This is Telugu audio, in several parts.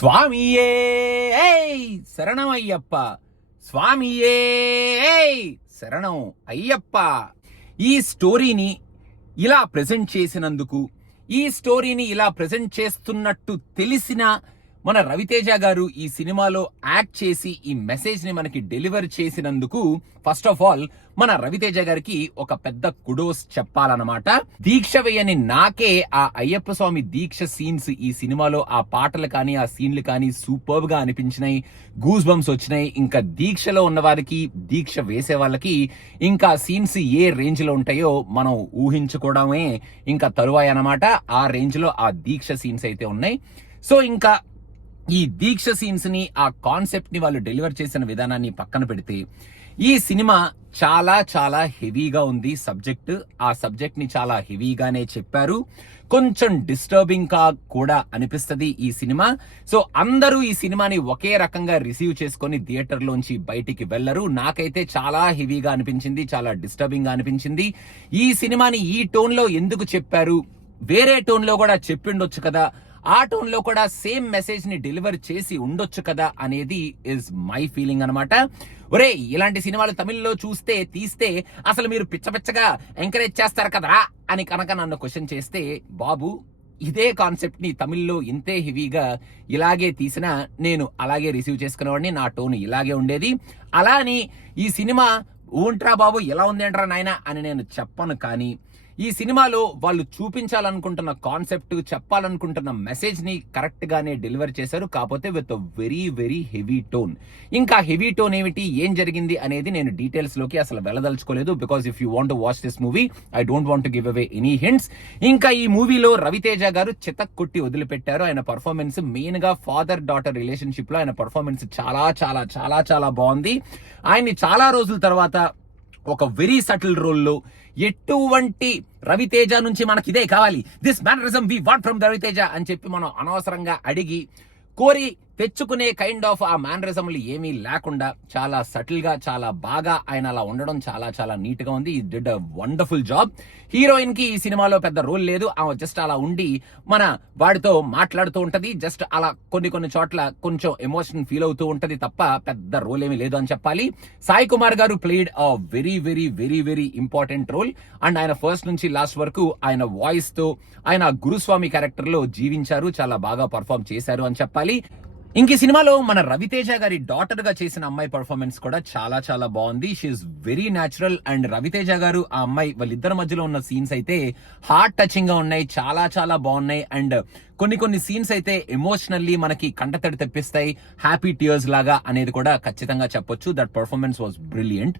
స్వామియే శరణం అయ్యప్ప, స్వామియే శరణం అయ్యప్ప. ఈ స్టోరీని ఇలా ప్రెజెంట్ చేసినందుకు, ఈ స్టోరీని ఇలా ప్రెజెంట్ చేస్తున్నట్టు తెలిసిన మన రవితేజ గారు ఈ సినిమాలో యాక్ట్ చేసి ఈ మెసేజ్ ని మనకి డెలివర్ చేసినందుకు ఫస్ట్ ఆఫ్ ఆల్ మన రవితేజ గారికి ఒక పెద్ద కుడోస్ చెప్పాలన్నమాట. దీక్ష వేయని నాకే ఆ అయ్యప్ప స్వామి దీక్ష సీన్స్ ఈ సినిమాలో ఆ పాటలు కానీ ఆ సీన్లు కానీ సూపర్బ్ గా అనిపించినాయి, గూస్ బంప్స్ వచ్చినాయి. ఇంకా దీక్షలో ఉన్న వారికి, దీక్ష వేసే వాళ్ళకి ఇంకా సీన్స్ ఏ రేంజ్ లో ఉంటాయో మనం ఊహించుకోవడమే ఇంకా తరువాయి అన్నమాట. ఆ రేంజ్ లో ఆ దీక్ష సీన్స్ అయితే ఉన్నాయి. సో ఇంకా ఈ దీక్ష సీన్స్ ని, ఆ కాన్సెప్ట్ ని వాళ్ళు డెలివర్ చేసిన విధానాన్ని పక్కన పెడితే ఈ సినిమా చాలా చాలా హెవీగా ఉంది సబ్జెక్ట్. ఆ సబ్జెక్ట్ ని చాలా హెవీగానే చెప్పారు. కొంచెం డిస్టర్బింగ్ గా కూడా అనిపిస్తుంది ఈ సినిమా. సో అందరూ ఈ సినిమాని ఒకే రకంగా రిసీవ్ చేసుకొని థియేటర్ లోంచి బయటికి వెళ్లరు. నాకైతే చాలా హెవీగా అనిపించింది, చాలా డిస్టర్బింగ్ గా అనిపించింది. ఈ సినిమాని ఈ టోన్ లో ఎందుకు చెప్పారు, వేరే టోన్ లో కూడా చెప్పిండొచ్చు కదా, ఆ టోన్ లో కూడా సేమ్ మెసేజ్ ని డెలివర్ చేసి ఉండొచ్చు కదా అనేది ఇస్ మై ఫీలింగ్ అనమాట. ఒరే, ఇలాంటి సినిమాలు తమిళ్లో తీస్తే అసలు మీరు పిచ్చపిచ్చగా ఎంకరేజ్ చేస్తారు కదరా అని కనుక నన్ను క్వశ్చన్ చేస్తే, బాబు ఇదే కాన్సెప్ట్ ని తమిళ్లో ఇంతే హెవీగా ఇలాగే తీసినా నేను అలాగే రిసీవ్ చేసుకునేవాడిని, నా టోన్ ఇలాగే ఉండేది. అలా అని ఈ సినిమా ఊంట్రా బాబు ఎలా ఉందేంట్రా నాయనా అని నేను చెప్పను. కానీ ఈ సినిమాలో వాళ్ళు చూపించాలనుకుంటున్న కాన్సెప్ట్, చెప్పాలనుకుంటున్న మెసేజ్ ని కరెక్ట్ గానే డెలివర్ చేశారు. కాకపోతే with very very heavy tone. ఇంకా హెవీ టోన్ ఏమిటి, ఏం జరిగింది అనేది నేను డీటెయిల్స్ లోకి అసలు వెళ్ళదలుచుకోలేదు. Because if you want to watch this movie I don't want to give away any hints. ఇంకా ఈ మూవీలో రవితేజ గారు చితక్ కొట్టి వదిలిపెట్టారు. ఆయన పర్ఫార్మెన్స్ మెయిన్ గా ఫాదర్ డాటర్ రిలేషన్షిప్ లో ఆయన పర్ఫార్మెన్స్ చాలా చాలా చాలా చాలా బాగుంది. ఆయన్ని చాలా రోజుల తర్వాత ఒక వెరీ సటిల్ రోల్లో, ఎటువంటి రవితేజ నుంచి మనకి ఇదే కావాలి, this mannerism we want from Raviteja అని చెప్పి మనం అనవసరంగా అడిగి కోరి తెచ్చుకునే కైండ్ ఆఫ్ ఆ మేనరిజంలు ఏమీ లేకుండా చాలా సటిల్ గా, చాలా బాగా ఆయన అలా ఉండడం చాలా చాలా నీట్ గా ఉంది. ఈ did a wonderful job. Heroine కి ఈ సినిమాలో పెద్ద రోల్ లేదు. ఆమె జస్ట్ అలా ఉండి మన వాడితో మాట్లాడుతూ ఉంటది. జస్ట్ అలా కొన్ని చోట్ల కొంచెం ఎమోషన్ ఫీల్ అవుతూ ఉంటది తప్ప పెద్ద రోల్ ఏమీ లేదు అని చెప్పాలి. సాయి కుమార్ గారు played a very very very very important role. And ఆయన ఫస్ట్ నుంచి లాస్ట్ వరకు ఆయన వాయిస్ తో ఆయన గురుస్వామి క్యారెక్టర్ లో జీవించారు, చాలా బాగా పర్ఫార్మ్ చేశారు అని చెప్పాలి. ఇంక ఈ సినిమాలో మన రవితేజ గారి డాటర్ గా చేసిన అమ్మాయి పర్ఫార్మెన్స్ కూడా చాలా చాలా బాగుంది. She's very natural. And Raviteja గారు ఆ అమ్మాయి వాళ్ళిద్దరి మధ్యలో ఉన్న సీన్స్ అయితే హార్ట్ టచింగ్ గా ఉన్నాయి, చాలా చాలా బాగున్నాయి. అండ్ కొన్ని సీన్స్ అయితే ఎమోషనల్లీ మనకి కంటతడి తెప్పిస్తాయి, హ్యాపీ టియర్స్ లాగా అనేది కూడా ఖచ్చితంగా చెప్పొచ్చు. That performance was brilliant.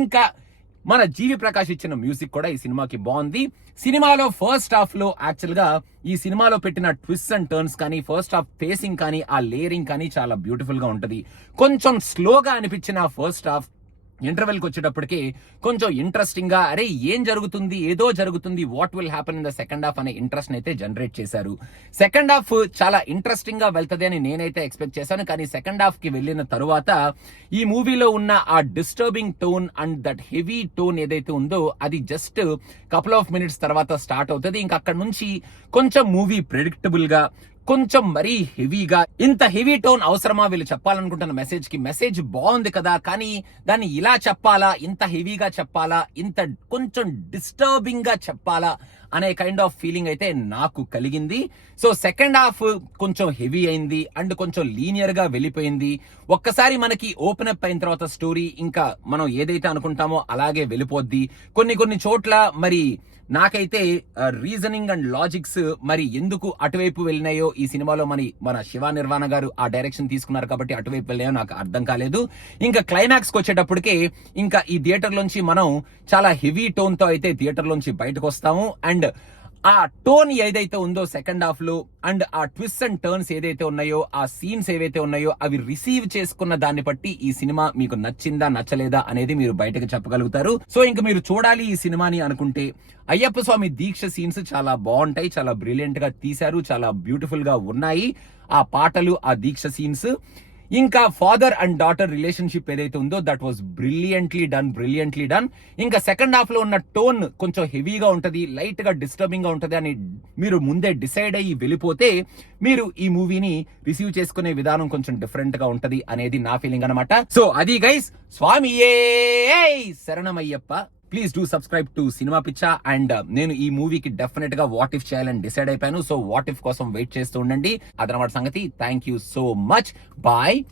ఇంకా మన జీవి ప్రకాష్ ఇచ్చిన మ్యూజిక్ కూడా ఈ సినిమాకి బాగుంది. సినిమాలో ఫస్ట్ హాఫ్ లో యాక్చువల్ గా ఈ సినిమాలో పెట్టిన ట్విస్ట్ అండ్ టర్న్స్ కానీ, ఫస్ట్ హాఫ్ పేసింగ్ కానీ, ఆ లేయరింగ్ కానీ చాలా బ్యూటిఫుల్ గా ఉంటది. కొంచెం స్లోగా అనిపించిన ఫస్ట్ హాఫ్ ఇంటర్వెల్ కి వచ్చేటప్పటికి కొంచెం ఇంట్రెస్టింగ్ గా, అరే ఏం జరుగుతుంది, ఏదో జరుగుతుంది, what will happen in the second half అనే ఇంట్రెస్ట్ అయితే జనరేట్ చేశారు. సెకండ్ హాఫ్ చాలా ఇంట్రెస్టింగ్ గా వెళ్తది అని నేనైతే ఎక్స్పెక్ట్ చేశాను. కానీ సెకండ్ హాఫ్ కి వెళ్ళిన తరువాత ఈ మూవీలో ఉన్న ఆ disturbing tone and that heavy tone ఏదైతే ఉందో అది జస్ట్ కపుల్ ఆఫ్ మినిట్స్ తర్వాత స్టార్ట్ అవుతుంది. ఇంకా అక్కడ నుంచి కొంచెం మూవీ ప్రెడిక్టబుల్ గా, కొంచెం మరీ హెవీగా, ఇంత హెవీ టోన్ అవసరమా, వీళ్ళు చెప్పాలనుకుంటున్న మెసేజ్ కి మెసేజ్ బాగుంది కదా, కానీ దాన్ని ఇలా చెప్పాలా, ఇంత హెవీగా చెప్పాలా, ఇంత కొంచెం డిస్టర్బింగ్ గా చెప్పాలా అనే కైండ్ ఆఫ్ ఫీలింగ్ అయితే నాకు కలిగింది. సో సెకండ్ హాఫ్ కొంచెం హెవీ అయింది అండ్ కొంచెం లీనియర్ గా వెళ్ళిపోయింది. ఒక్కసారి మనకి ఓపెన్ అప్ అయిన తర్వాత స్టోరీ ఇంకా మనం ఏదైతే అనుకుంటామో అలాగే వెళ్ళిపోద్ది. కొన్ని చోట్ల మరి నాకైతే రీజనింగ్ అండ్ లాజిక్స్ మరి ఎందుకు అటువైపు వెళ్ళినాయో ఈ సినిమాలో మన శివ నిర్వాణ గారు ఆ డైరెక్షన్ తీసుకున్నారు కాబట్టి అటువైపు వెళ్ళాయో నాకు అర్థం కాలేదు. ఇంకా క్లైమాక్స్ కి వచ్చేటప్పటికే ఇంకా ఈ థియేటర్ లోంచి మనం చాలా హెవీ టోన్ తో అయితే థియేటర్ లోంచి బయటకు వస్తాము. అండ్ ఆ టోన్ ఏదైతే ఉందో సెకండ్ హాఫ్ లో అండ్ ఆ ట్విస్ట్ అండ్ టర్న్స్ ఏదైతే ఉన్నాయో, ఆ సీన్స్ ఏవైతే ఉన్నాయో అవి రిసీవ్ చేసుకున్న దాన్ని బట్టి ఈ సినిమా మీకు నచ్చిందా నచ్చలేదా అనేది మీరు బయటకు చెప్పగలుగుతారు. సో ఇంకా మీరు చూడాలి ఈ సినిమాని అనుకుంటే అయ్యప్ప స్వామి దీక్ష సీన్స్ చాలా బాగుంటాయి, చాలా బ్రిలియంట్ గా తీశారు, చాలా బ్యూటిఫుల్ గా ఉన్నాయి ఆ పాటలు, ఆ దీక్ష సీన్స్. ఇంకా ఫాదర్ అండ్ డాటర్ రిలేషన్షిప్ ఏదైతే ఉందో దట్ వాస్ బ్రిలియంట్లీ డన్. ఇంకా సెకండ్ హాఫ్ లో ఉన్న టోన్ కొంచెం హెవీగా ఉంటది, లైట్ గా డిస్టర్బింగ్ గా ఉంటది అని మీరు ముందే డిసైడ్ అయ్యి వెళ్ళిపోతే మీరు ఈ మూవీని రిసీవ్ చేసుకునే విధానం కొంచెం డిఫరెంట్ గా ఉంటది అనేది నా ఫీలింగ్ అనమాట. సో అది గైస్, స్వామియే శరణమయ్యప్ప. Please do subscribe to cinema పిచ్చా. అండ్ నేను ఈ మూవీకి డెఫినెట్ గా వాట్ ఇఫ్ చేయాలని డిసైడ్ అయిపోయాను. సో వాట్ ఇఫ్ కోసం వెయిట్ చేస్తూ ఉండండి. అదనమాట సంగతి. Thank you so much. Bye.